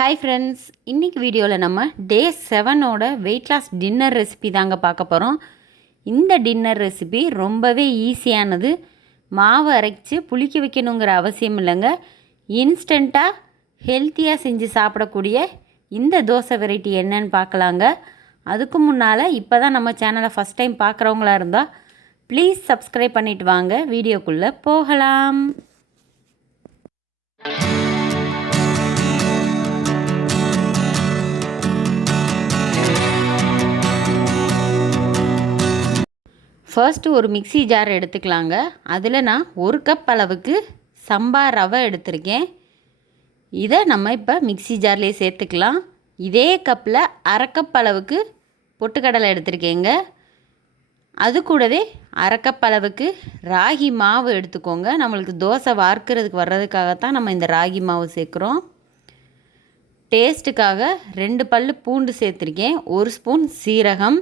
Hi friends இன்றைக்கி வீடியோவில் நம்ம டே செவனோட வெயிட் லாஸ் டின்னர் ரெசிபி தாங்க பார்க்க போகிறோம் இந்த டின்னர் ரெசிபி ரொம்பவே ஈஸியானது மாவு அரைச்சி புளிக்க வைக்கணுங்கிற அவசியம் இல்லைங்க. இன்ஸ்டண்ட்டாக ஹெல்த்தியாக செஞ்சு சாப்பிடக்கூடிய இந்த தோசை வெரைட்டி என்னன்னு பார்க்கலாங்க. அதுக்கு முன்னால் இப்போ தான் நம்ம சேனலை ஃபஸ்ட் டைம் பார்க்குறவங்களா இருந்தால் ப்ளீஸ் சப்ஸ்கிரைப் பண்ணிவிட்டு வாங்க. வீடியோக்குள்ளே போகலாம். ஃபர்ஸ்ட்டு ஒரு மிக்சி ஜார் எடுத்துக்கலாங்க. அதில் நான் ஒரு கப் அளவுக்கு சம்பா ரவை எடுத்திருக்கேன். இதை நம்ம இப்போ மிக்சி ஜார்லேயே சேர்த்துக்கலாம். இதே கப்பில் அரை கப் அளவுக்கு பொட்டுக்கடலை எடுத்திருக்கேங்க. அது கூடவே அரை கப் அளவுக்கு ராகி மாவு எடுத்துக்கோங்க. நம்மளுக்கு தோசை வார்க்கிறதுக்கு வர்றதுக்காகத்தான் நம்ம இந்த ராகி மாவு சேர்க்குறோம். டேஸ்ட்டுக்காக ரெண்டு பல் பூண்டு சேர்த்துருக்கேன். ஒரு ஸ்பூன் சீரகம்.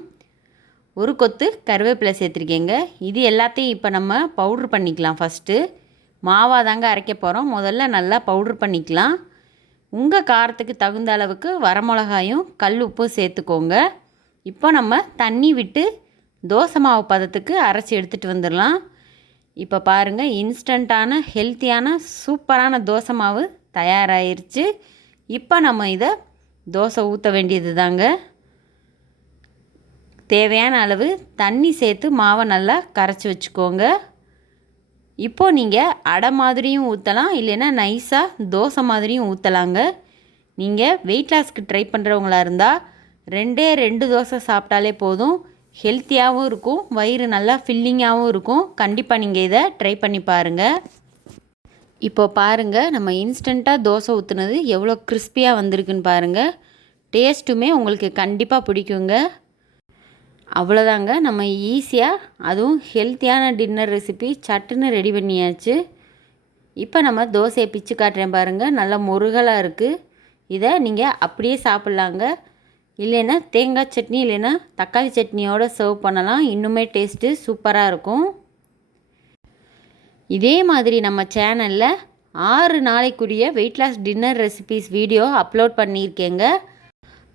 ஒரு கொத்து கருவேப்பிலை சேர்த்துருக்கேங்க. இது எல்லாத்தையும் இப்போ நம்ம பவுட்ரு பண்ணிக்கலாம் ஃபஸ்ட்டு மாவாக தாங்க அரைக்க போகிறோம் முதல்ல நல்லா பவுட்ரு பண்ணிக்கலாம். உங்கள் காரத்துக்கு தகுந்த அளவுக்கு வரமிளகாயும் கல் உப்பும் சேர்த்துக்கோங்க. இப்போ நம்ம தண்ணி விட்டு தோசை மாவு பதத்துக்கு அரைச்சி எடுத்துகிட்டு வந்துடலாம். இப்போ பாருங்கள் இன்ஸ்டண்ட்டான ஹெல்த்தியான சூப்பரான தோசை மாவு தயாராகிருச்சு இப்போ நம்ம இதை தோசை ஊற்ற வேண்டியது தாங்க தேவையான அளவு தண்ணி சேர்த்து மாவை நல்லா கரைச்சி வச்சுக்கோங்க. இப்போது நீங்கள் அடை மாதிரியும் ஊற்றலாம் இல்லைன்னா நைஸாக தோசை மாதிரியும் ஊற்றலாங்க நீங்கள் வெயிட் லாஸ்க்கு ட்ரை பண்ணுறவங்களா இருந்தால் ரெண்டே ரெண்டு தோசை சாப்பிட்டாலே போதும். ஹெல்த்தியாகவும் இருக்கும் வயிறு நல்லா ஃபில்லிங்காகவும் இருக்கும். கண்டிப்பாக நீங்கள் இதை ட்ரை பண்ணி பாருங்கள் இப்போ பாருங்கள் நம்ம இன்ஸ்டண்ட்டாக தோசை ஊற்றுனது எவ்வளோ கிறிஸ்பியாக வந்திருக்குன்னு பாருங்கள் டேஸ்ட்டுமே உங்களுக்கு கண்டிப்பாக பிடிக்குங்க. அவ்வளோதாங்க நம்ம ஈஸியாக அதுவும் ஹெல்த்தியான டின்னர் ரெசிபி சட்டுன்னு ரெடி பண்ணியாச்சு. இப்போ நம்ம தோசையை பிச்சு காட்டுறேன் பாருங்கள் நல்லா முருகலாக இருக்குது இதை நீங்கள் அப்படியே சாப்பிட்லாங்க. இல்லைன்னா தேங்காய் சட்னி இல்லைன்னா தக்காளி சட்னியோடு சர்வ் பண்ணலாம். இன்னுமே டேஸ்ட்டு சூப்பராக இருக்கும். இதே மாதிரி நம்ம சேனலில் ஆறு நாளைக்குரிய weight loss dinner recipes video upload பண்ணியிருக்கேங்க.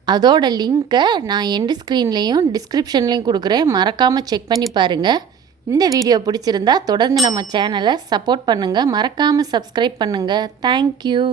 அதோட லிங்க்கை நான் எண்டு ஸ்க்ரீன்லேயும் டிஸ்கிரிப்ஷன்லேயும் கொடுக்குறேன். மறக்காமல் செக் பண்ணி பாருங்கள் இந்த வீடியோ பிடிச்சிருந்தா தொடர்ந்து நம்ம சேனலை சப்போர்ட் பண்ணுங்கள் மறக்காமல் சப்ஸ்கிரைப் பண்ணுங்கள் தேங்க்யூ